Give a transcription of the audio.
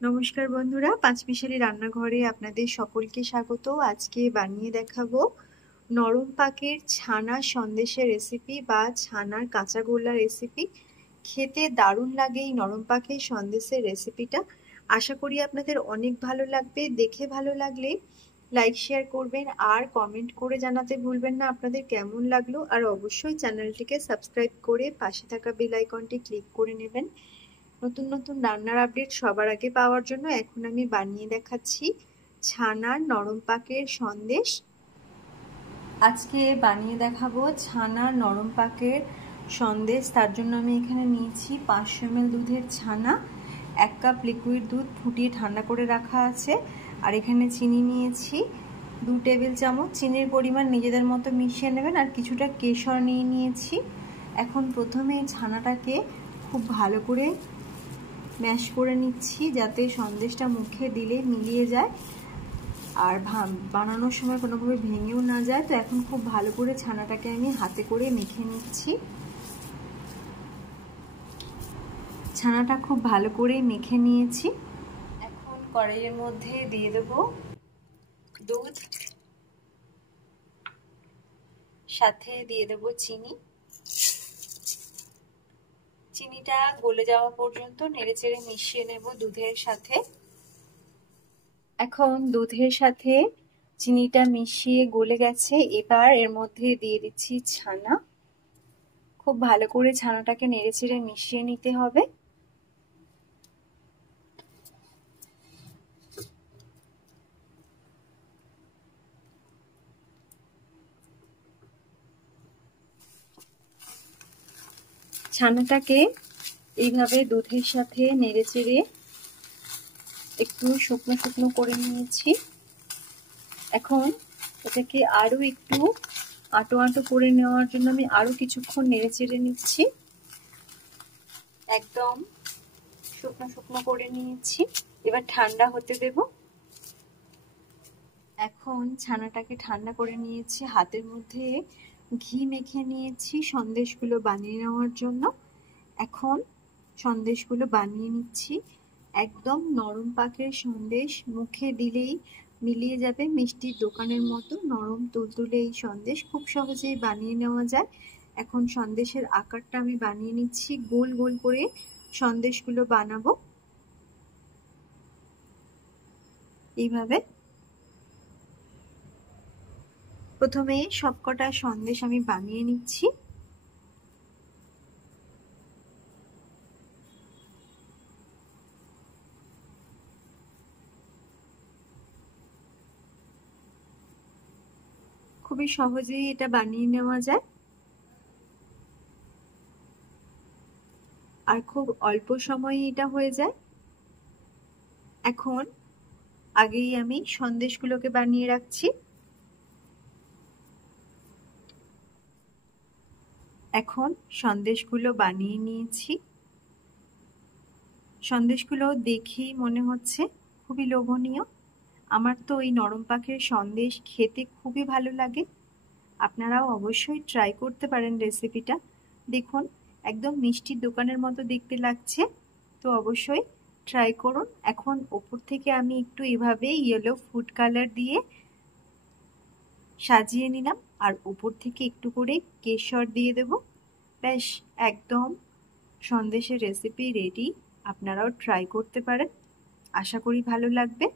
নমস্কার বন্ধুরা, পাঁচমিশালি রান্নাঘরে আপনাদের সকলকে স্বাগত। আজকে বানিয়ে দেখাবো নরম পাকের ছানা সন্দেশের রেসিপি বা ছানার কাঁচাগোল্লা রেসিপি। খেতে দারুণ লাগে এই নরম পাকের সন্দেশের রেসিপিটা। আশা করি আপনাদের অনেক ভালো লাগবে। দেখে ভালো লাগলে লাইক শেয়ার করবেন আর কমেন্ট করে জানাতে ভুলবেন না আপনাদের কেমন লাগলো। আর অবশ্যই চ্যানেলটিকে সাবস্ক্রাইব করে পাশে থাকা বেল আইকনটি ক্লিক করে নেবেন নতুন নতুন রান্নার আপডেট সবার আগে পাওয়ার জন্য। এখন আমি বানিয়ে দেখাচ্ছি ছানার নরম পাকের সন্দেশ। আজকে বানিয়ে দেখাবো ছানার নরম পাকের সন্দেশ। তার জন্য আমি এখানে নিয়েছি 500 ml দুধের ছানা, 1 কাপ লিকুইড দুধ ফুটিয়ে ঠান্ডা করে রাখা আছে, আর এখানে চিনি নিয়েছি 2 টেবিল চামচ। চিনির পরিমাণ নিজেদের মতো মিশিয়ে নেবেন। আর কিছুটা কেশর নিয়ে নিয়েছি। এখন প্রথমে ছানাটাকে খুব ভালো করে ম্যাশ করে নিচ্ছি যাতে সন্দেশটা মুখে দিলে মিলিয়ে যায় আর বানানোর সময় কোনোভাবে ভেঙেও না যায়। তো এখন খুব ভালো করে ছানাটাকে আমি হাতে করে মেখে নিচ্ছি। ছানাটা খুব ভালো করে মেখে নিয়েছি। এখন কড়াইয়ের মধ্যে দিয়ে দেব দুধ, সাথে দিয়ে দেব চিনি। চিনিটা গলে যাওয়া পর্যন্ত নেড়েচেড়ে মিশিয়ে নেব দুধের সাথে। এখন দুধের সাথে চিনিটা মিশিয়ে গলে গেছে। এবার এর মধ্যে দিয়ে দিচ্ছি ছানা। খুব ভালো করে ছানাটাকে নেড়েচেড়ে মিশিয়ে নিতে হবে। ছানাটাকে এইভাবে দুধের সাথে নেড়েচেড়ে একটু শুকনো শুকনো করে নিয়েছি। এখন এটাকে আরো একটু আটো আটো করে নেওয়ার জন্য আমি আরো কিছুক্ষণ নেড়েচেড়ে নিচ্ছি। একদম শুকনো শুকনো করে নিয়েছি। এবার ঠান্ডা হতে দেব। এখন ছানাটাকে ঠান্ডা করে নিয়েছি। হাতের মধ্যে ঘি মেখে নিয়েছি সন্দেশগুলো বানিয়ে নেওয়ার জন্য। এখন সন্দেশগুলো বানিয়ে নিচ্ছি। একদম নরম পাকের সন্দেশ, মুখে দিলেই মিলিয়ে যাবে মিষ্টির দোকানের মতো নরম তুলতুলে এই সন্দেশ। খুব সহজেই বানিয়ে নেওয়া যায়। এখন সন্দেশের আকারটা আমি বানিয়ে নিচ্ছি। গোল গোল করে সন্দেশগুলো বানাবো এইভাবে। প্রথমে সবকটা সন্দেশ আমি বানিয়ে নিচ্ছি। খুবই সহজেই এটা বানিয়ে নেওয়া যায় আর খুব অল্প সময়ে এটা হয়ে যায়। এখন আগেই আমি সন্দেশগুলোকে বানিয়ে রাখছি। এখন সন্দেশগুলো বানিয়ে নিয়েছি। সন্দেশগুলো দেখেই মনে হচ্ছে খুবই লোভনীয়। আমার তো এই নরম পাকের সন্দেশ খেতে খুবই ভালো লাগে। আপনারাও অবশ্যই ট্রাই করতে পারেন রেসিপিটা। দেখুন একদম মিষ্টির দোকানের মতো দেখতে লাগছে। তো অবশ্যই ট্রাই করুন। এখন ওপর থেকে আমি একটু এভাবে ইয়েলো ফুড কালার দিয়ে সাজিয়ে নিলাম আর উপর থেকে একটু করে কেশর দিয়ে দেব। ব্যাস, একদম সন্দেশের রেসিপি রেডি। আপনারাও ট্রাই করতে পারেন। আশা করি ভালো লাগবে।